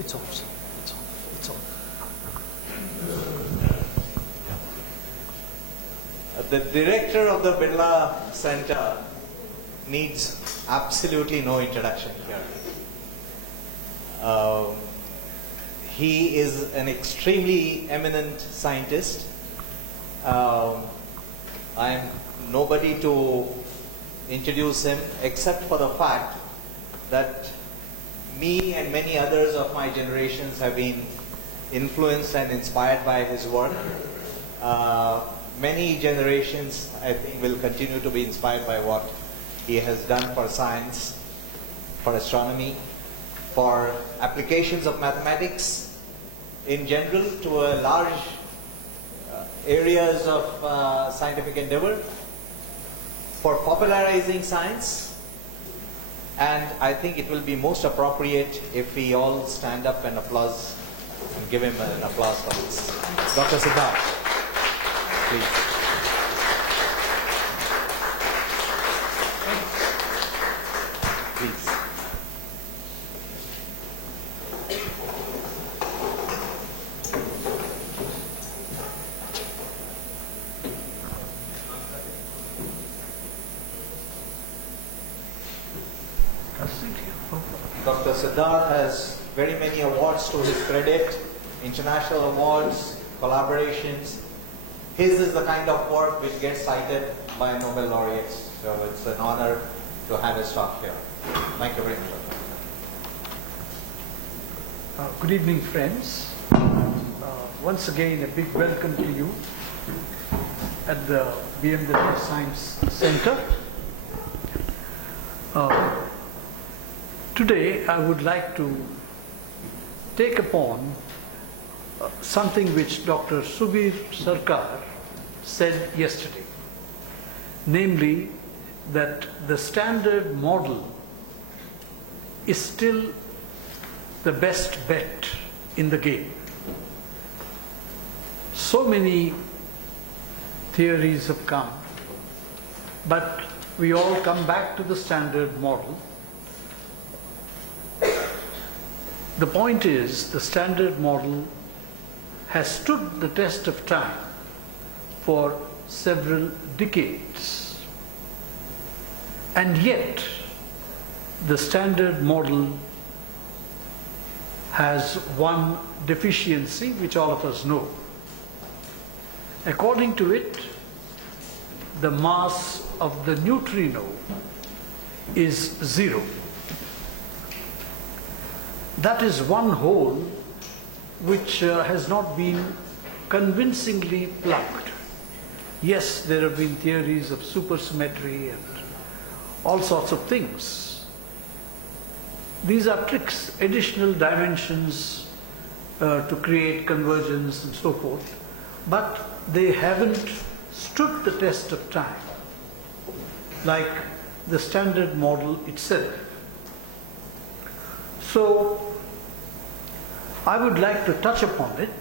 It's off, sir. It's off. It's off. The director of the Birla Center needs absolutely no introduction here. He is an extremely eminent scientist. I am nobody to introduce him except for the fact that me and many others of my generations have been influenced and inspired by his work. Many generations, I think, will continue to be inspired by what he has done for science, for astronomy, for applications of mathematics in general to a large areas of scientific endeavor, for popularizing science. And I think it will be most appropriate if we all stand up and applause and give him an applause for this. Dr. Siddharth. Please. Please. Dr. Siddharth has very many awards to his credit, international awards, collaborations. His is the kind of work which gets cited by Nobel laureates. So it's an honor to have his talk here. Thank you very much. Good evening, friends. Once again, a big welcome to you at the BMW Science Center. Today, I would like to take upon something which Dr. Subir Sarkar said yesterday, namely that the standard model is still the best bet in the game. So many theories have come, but we all come back to the standard model. The point is, the standard model has stood the test of time for several decades. And yet, the standard model has one deficiency which all of us know. According to it, the mass of the neutrino is 0. That is one hole which has not been convincingly plugged. Yes, there have been theories of supersymmetry and all sorts of things. These are tricks, additional dimensions to create convergence and so forth, but they haven't stood the test of time, like the standard model itself. So, I would like to touch upon it.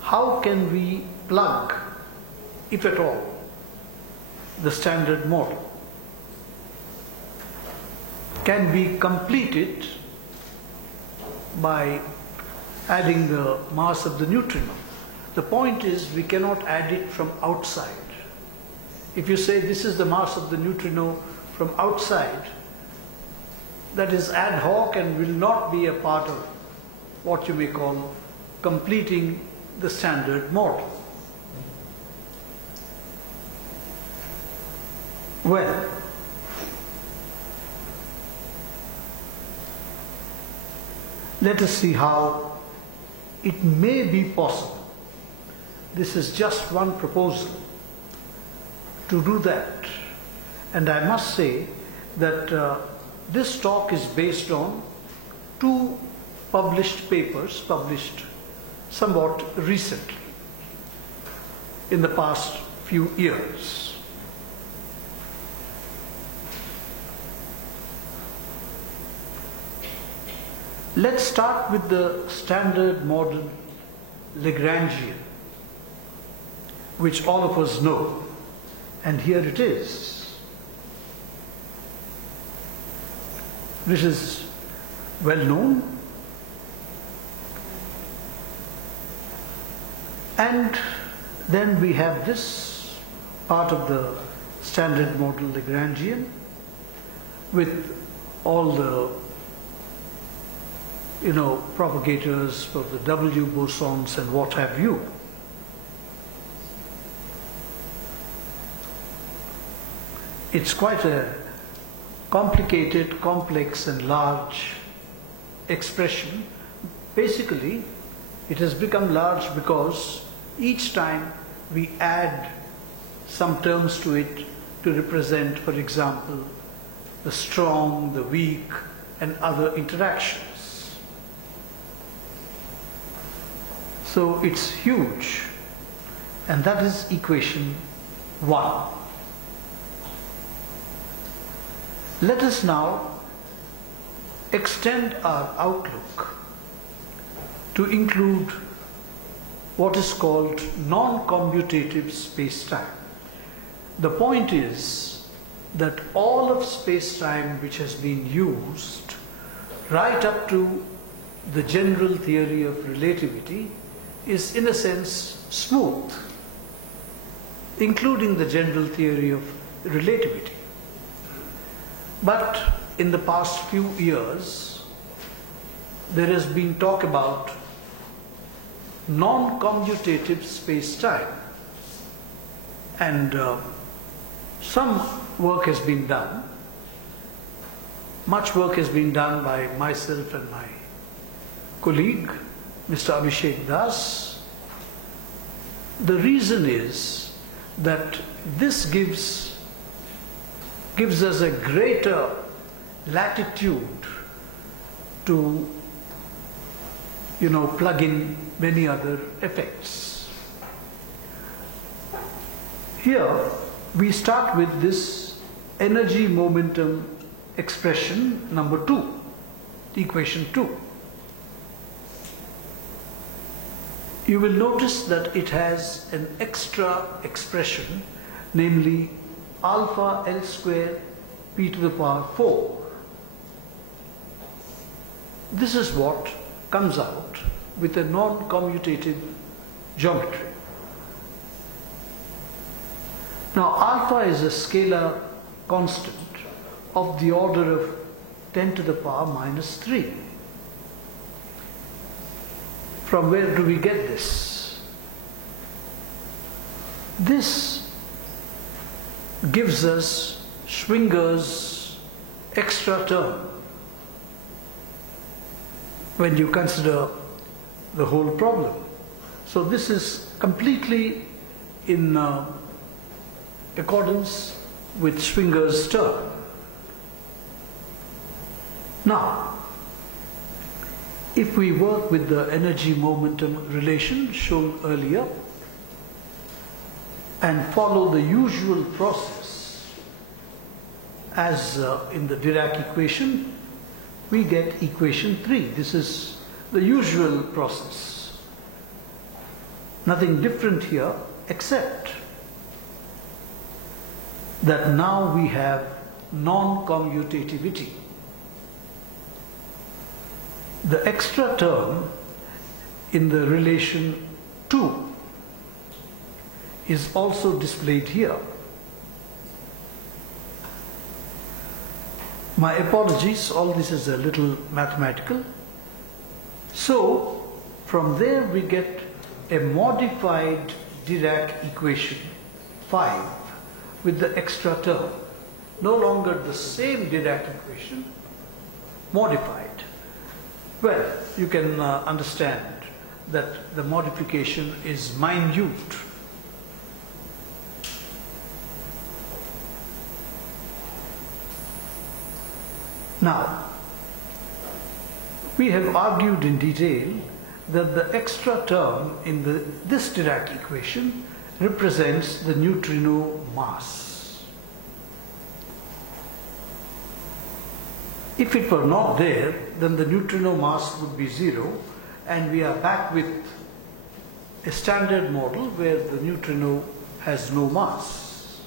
How can we plug, if at all, the standard model? Can we complete it by adding the mass of the neutrino? The point is, we cannot add it from outside. If you say this is the mass of the neutrino from outside, that is ad hoc and will not be a part of what you may call completing the standard model. Well, let us see how it may be possible. This is just one proposal to do that. And I must say that this talk is based on 2 published papers, published somewhat recently, in the past few years. Let's start with the standard model Lagrangian, which all of us know, and here it is. This is well known. And then we have this part of the standard model Lagrangian with all the propagators for the W bosons and what have you. It's quite a complicated, complex and large expression. Basically, it has become large because each time we add some terms to it to represent, for example, the strong, the weak, and other interactions. So it's huge, and that is equation 1. Let us now extend our outlook to include what is called non-commutative spacetime. The point is that all of spacetime which has been used right up to the general theory of relativity is in a sense smooth, including the general theory of relativity. But in the past few years, there has been talk about non-commutative space-time, and some work has been done. Much work has been done by myself and my colleague, Mr. Abhishek Das. The reason is that this gives us a greater latitude to plug in many other effects. Here we start with this energy momentum expression number 2, equation 2. You will notice that it has an extra expression, namely alpha L square p to the power 4. This is what comes out with a non-commutative geometry. Now alpha is a scalar constant of the order of 10 to the power minus 3. From where do we get this? This gives us Schwinger's extra term when you consider the whole problem. So this is completely in accordance with Schwinger's term. Now, if we work with the energy momentum relation shown earlier and follow the usual process as in the Dirac equation, we get equation 3. This is the usual process. Nothing different here except that now we have non-commutativity. The extra term in the relation 2 is also displayed here. My apologies, all this is a little mathematical. So from there we get a modified Dirac equation 5 with the extra term. No longer the same Dirac equation, modified. Well, you can understand that the modification is minute. Now, we have argued in detail that the extra term in this Dirac equation represents the neutrino mass. If it were not there, then the neutrino mass would be 0, and we are back with a standard model where the neutrino has no mass.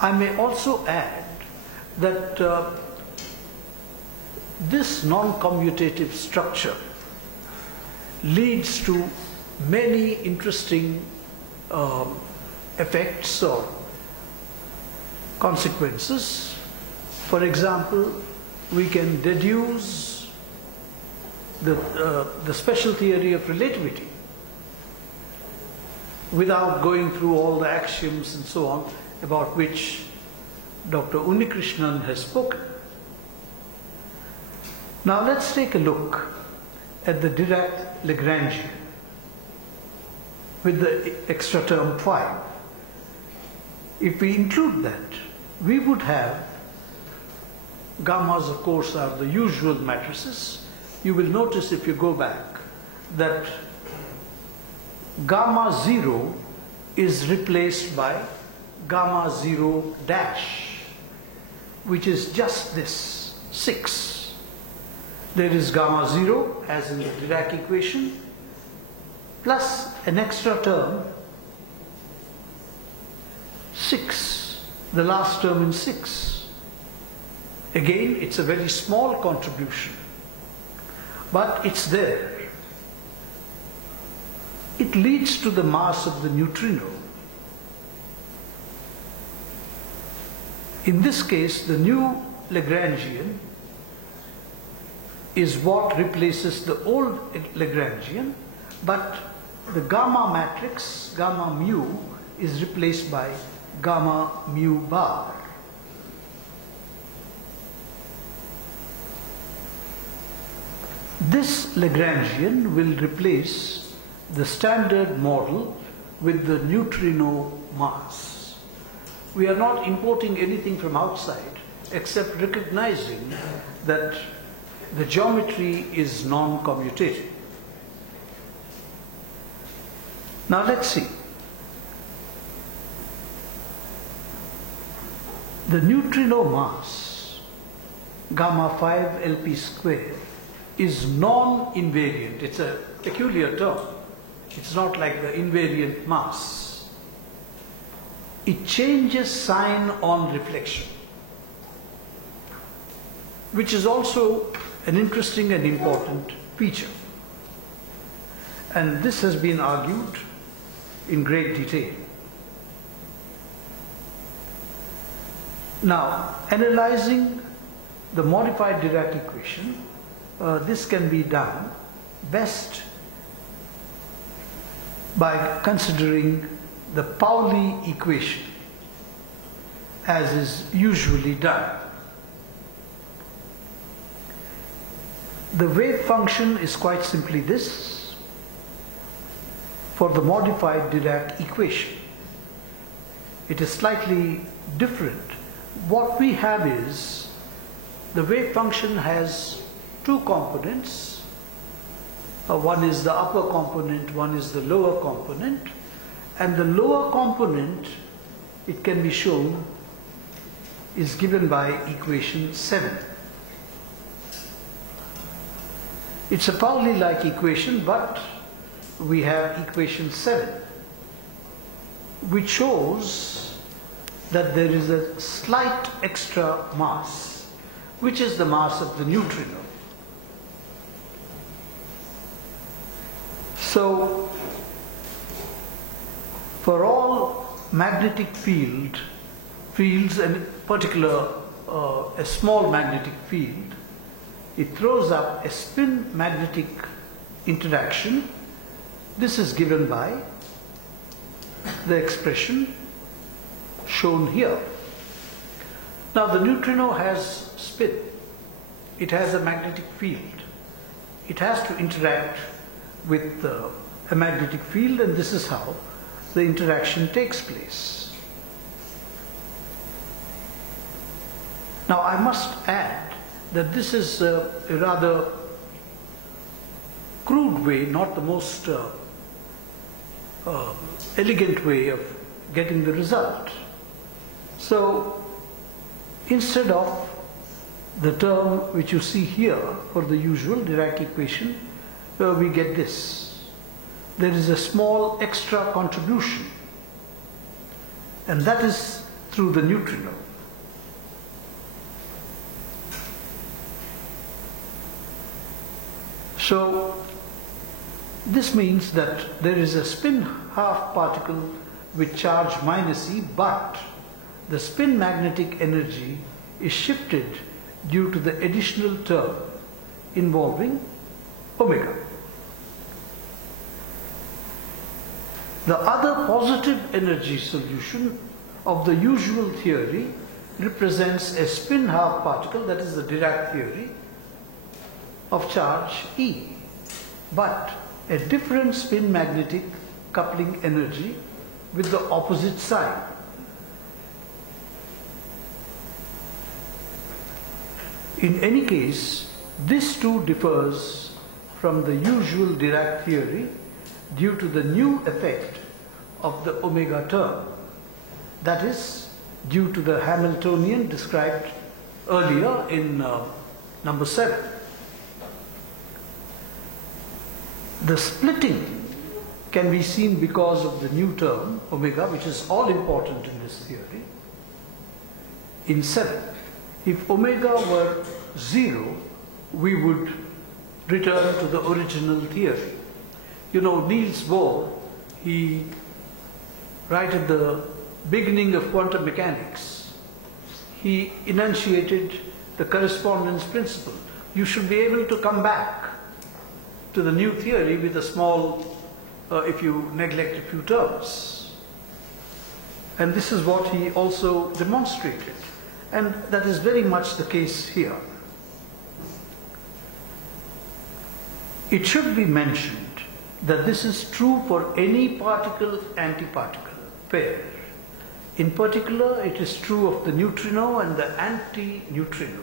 I may also add that this non-commutative structure leads to many interesting effects or consequences. For example, we can deduce the special theory of relativity without going through all the axioms and so on about which Dr. Unnikrishnan has spoken. Now let's take a look at the Dirac-Lagrangian with the extra term 5. If we include that, we would have gammas, of course, are the usual matrices. You will notice if you go back that gamma 0 is replaced by gamma 0 dash, which is just this, 6. There is gamma 0, as in the Dirac equation, plus an extra term, 6, the last term in 6. Again, it's a very small contribution, but it's there. It leads to the mass of the neutrino. In this case, the new Lagrangian is what replaces the old Lagrangian, but the gamma matrix, gamma mu, is replaced by gamma mu bar. This Lagrangian will replace the standard model with the neutrino mass. We are not importing anything from outside except recognizing that the geometry is non-commutative. Now let's see. The neutrino mass, gamma 5 LP square, is non-invariant. It's a peculiar term. It's not like the invariant mass. It changes sign on reflection, which is also an interesting and important feature. And this has been argued in great detail. Now, analyzing the modified Dirac equation, this can be done best by considering the Pauli equation, as is usually done. The wave function is quite simply this for the modified Dirac equation. It is slightly different. What we have is the wave function has two components. One is the upper component, one is the lower component. And the lower component, it can be shown, is given by equation 7. It's a Pauli-like equation, but we have equation 7, which shows that there is a slight extra mass, which is the mass of the neutrino. So, for all magnetic fields, and in particular a small magnetic field, it throws up a spin magnetic interaction. This is given by the expression shown here. Now the neutrino has spin. It has a magnetic field. It has to interact with a magnetic field, and this is how the interaction takes place. Now I must add that this is a rather crude way, not the most elegant way of getting the result. So instead of the term which you see here for the usual Dirac equation, we get this. There is a small extra contribution, and that is through the neutrino. So This means that there is a spin half particle with charge minus e, but the spin magnetic energy is shifted due to the additional term involving omega. The other positive energy solution of the usual theory represents a spin half particle, that is the Dirac theory, of charge E, but a different spin magnetic coupling energy with the opposite sign. In any case, this too differs from the usual Dirac theory due to the new effect of the omega term, that is, due to the Hamiltonian described earlier in number 7. The splitting can be seen because of the new term omega, which is all important in this theory, in 7. If omega were 0, we would return to the original theory. You know, Niels Bohr, he, right at the beginning of quantum mechanics, he enunciated the correspondence principle. You should be able to come back to the new theory with a small, if you neglect a few terms. And this is what he also demonstrated. And that is very much the case here. It should be mentioned that this is true for any particle-antiparticle pair. In particular, it is true of the neutrino and the anti-neutrino.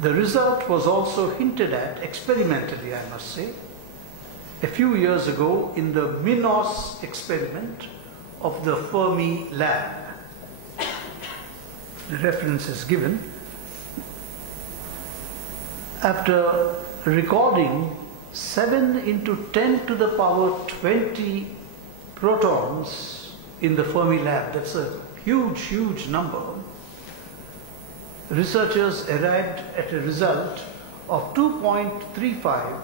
The result was also hinted at experimentally, I must say, a few years ago in the MINOS experiment of the Fermi lab. The reference is given. After recording 7 into 10 to the power 20 protons in the Fermi lab, that's a huge, huge number, researchers arrived at a result of 2.35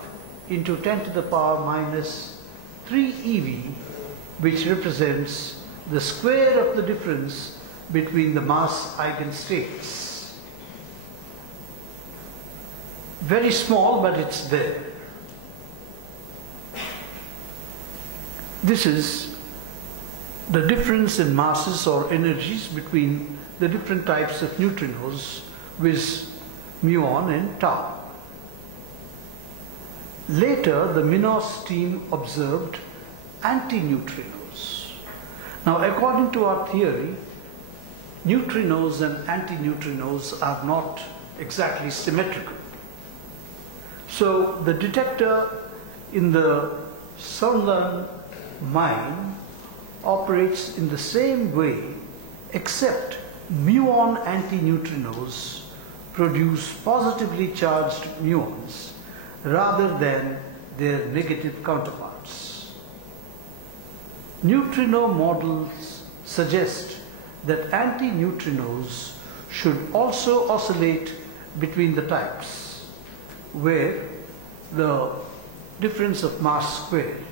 into 10 to the power minus 3 eV, which represents the square of the difference between the mass eigenstates. Very small, but it's there. This is the difference in masses or energies between the different types of neutrinos with muon and tau. Later, the MINOS team observed antineutrinos. Now, according to our theory, neutrinos and antineutrinos are not exactly symmetrical. So, the detector in the Sondland mine operates in the same way, except muon antineutrinos produce positively charged muons rather than their negative counterparts. Neutrino models suggest that antineutrinos should also oscillate between the types, where the difference of mass squared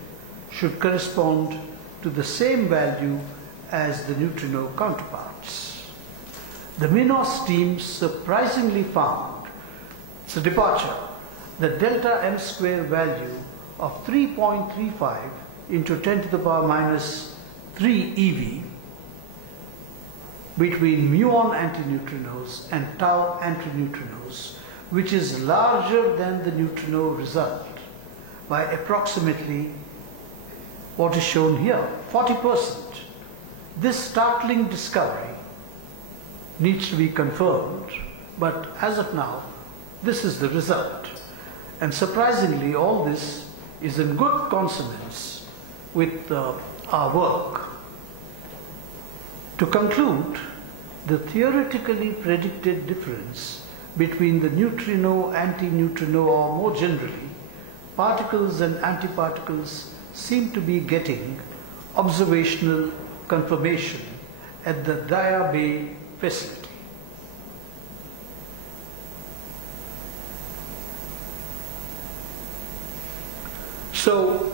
should correspond to the same value as the neutrino counterparts. The MINOS team surprisingly found, it's a departure, the delta m square value of 3.35 into 10 to the power minus 3 eV between muon antineutrinos and tau antineutrinos, which is larger than the neutrino result by approximately what is shown here, 40%. This startling discovery needs to be confirmed, but as of now, this is the result. And surprisingly, all this is in good consonance with our work. To conclude, the theoretically predicted difference between the neutrino, antineutrino, or more generally, particles and antiparticles seem to be getting observational confirmation at the Daya Bay facility. So,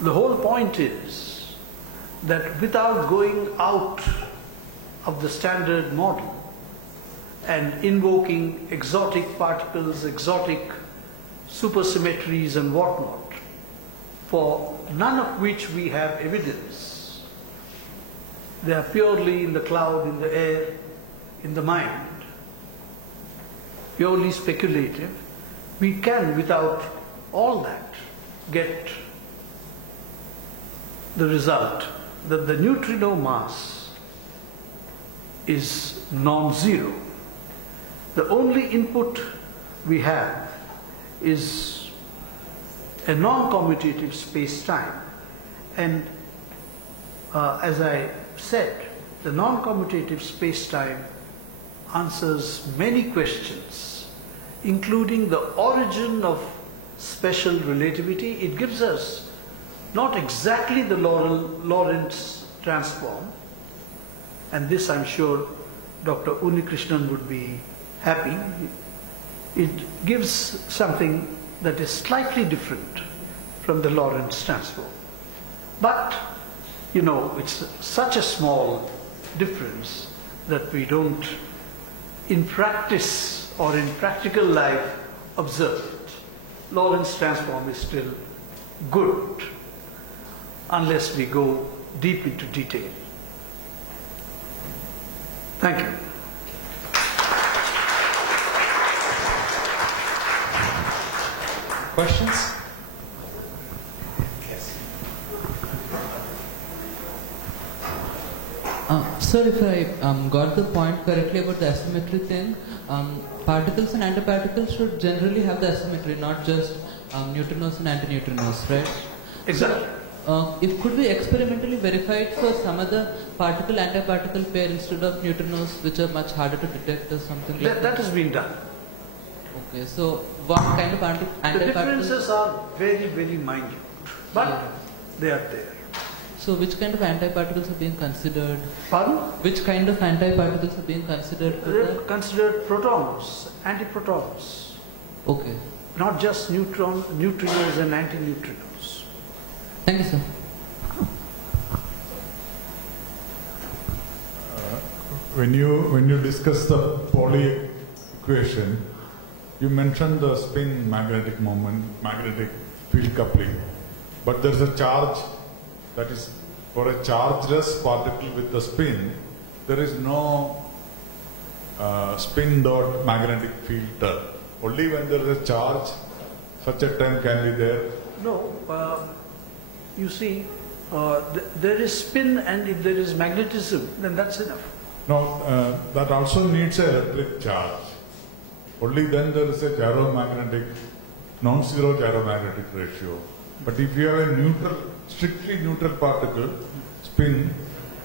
the whole point is that without going out of the standard model and invoking exotic particles, exotic supersymmetries and whatnot, for none of which we have evidence, they are purely in the cloud, in the air, in the mind, purely speculative, we can, without all that, get the result that the neutrino mass is non-zero. The only input we have is a non-commutative space-time, and as I said, the non-commutative space-time answers many questions, including the origin of special relativity. It gives us not exactly the Lorentz transform, and this I'm sure Dr. Unnikrishnan would be happy. It gives something that is slightly different from the Lorentz transform. But, you know, it's such a small difference that we don't, in practice or in practical life, observe it. Lorentz transform is still good unless we go deep into detail. Thank you. Questions? Yes. Sir, if I got the point correctly about the asymmetry thing, particles and antiparticles should generally have the asymmetry, not just neutrinos and antineutrinos, right? Exactly. So, if could we experimentally verify it for some other particle-antiparticle pair instead of neutrinos, which are much harder to detect or something like that? That has been done. Okay, so what kind of The antiparticles? differences are very, very minute, but they are there. So which kind of antiparticles are being considered? Pardon? Which kind of antiparticles are being considered for They're that? considered protons, antiprotons, Okay. not just neutrinos and antineutrinos. Thank you, sir. When you discuss the Pauli equation, you mentioned the spin magnetic moment, magnetic field coupling, but there is a charge that is for a chargeless particle with the spin. There is no spin dot magnetic field term. Only when there is a charge, such a term can be there. No, you see, there is spin, and if there is magnetism, then that's enough. No, that also needs an electric charge. Only then there is a gyromagnetic, non-zero gyromagnetic ratio. But if you have a neutral, strictly neutral particle, spin,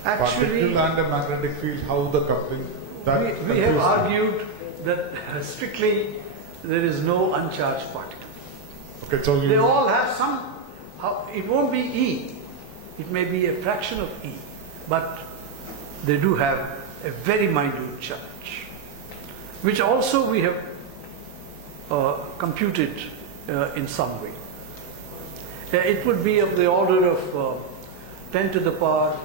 Actually, particle and a magnetic field, how the coupling, that we have argued that strictly there is no uncharged particle. Okay, so They all have some, it won't be E, it may be a fraction of E, but they do have a very minute charge, which also we have computed in some way. It would be of the order of 10 to the power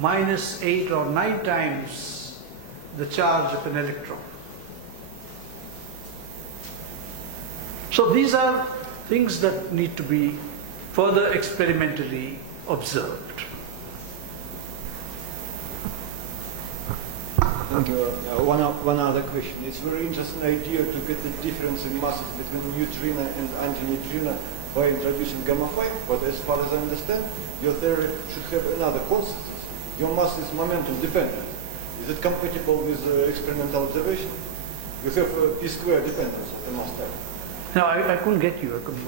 minus 8 or 9 times the charge of an electron. So these are things that need to be further experimentally observed. Thank you. One other question. It's a very interesting idea to get the difference in masses between neutrino and antineutrino by introducing gamma 5, but as far as I understand, your theory should have another consequence. Your mass is momentum dependent. Is it compatible with experimental observation? You have a p-square dependence of the mass type. Now, I couldn't get you. I couldn't.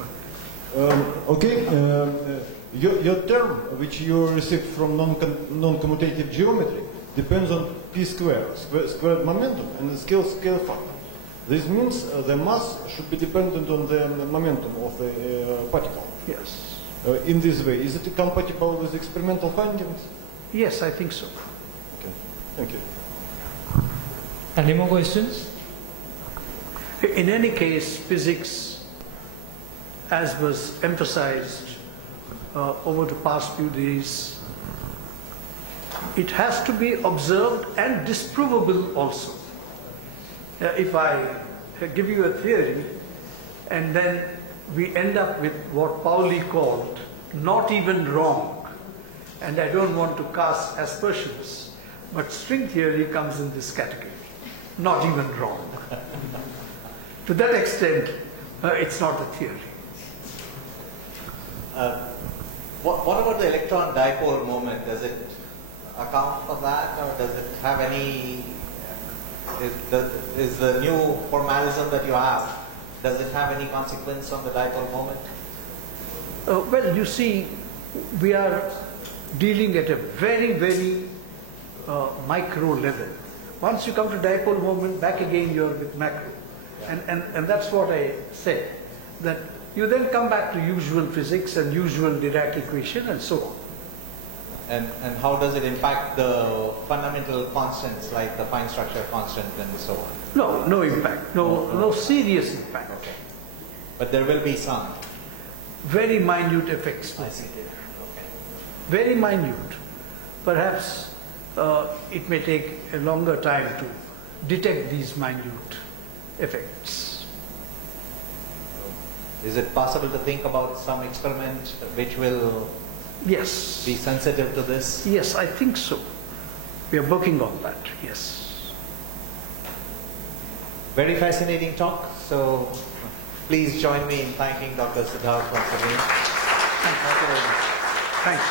Your term, which you received from non-commutative geometry, depends on p-square, squared momentum, and the scale factor. This means the mass should be dependent on the momentum of the particle. Yes. In this way, is it compatible with experimental findings? Yes, I think so. Okay, thank you. Any more questions? In any case, physics as was emphasized over the past few days, it has to be observed and disprovable also. If I give you a theory and then we end up with what Pauli called not even wrong, and I don't want to cast aspersions, but string theory comes in this category, not even wrong. To that extent, it's not a theory. What about the electron dipole moment? Does it account for that, or does it have any? Is the new formalism that you have, does it have any consequence on the dipole moment? Well, you see, we are dealing at a very, very micro level. Once you come to dipole moment, back again you're with macro. And that's what I said, that you then come back to usual physics and usual Dirac equation and so on. And how does it impact the fundamental constants like the fine structure constant and so on? No impact, no serious impact. Okay. But there will be some. Very minute effects. I see. Okay. Very minute. Perhaps it may take a longer time to detect these minute effects. Is it possible to think about some experiment which will Yes. be sensitive to this? Yes, I think so. We are working on that, yes. Very fascinating talk. So please join me in thanking Dr. Siddharth once again. Thank you very much. Thank you.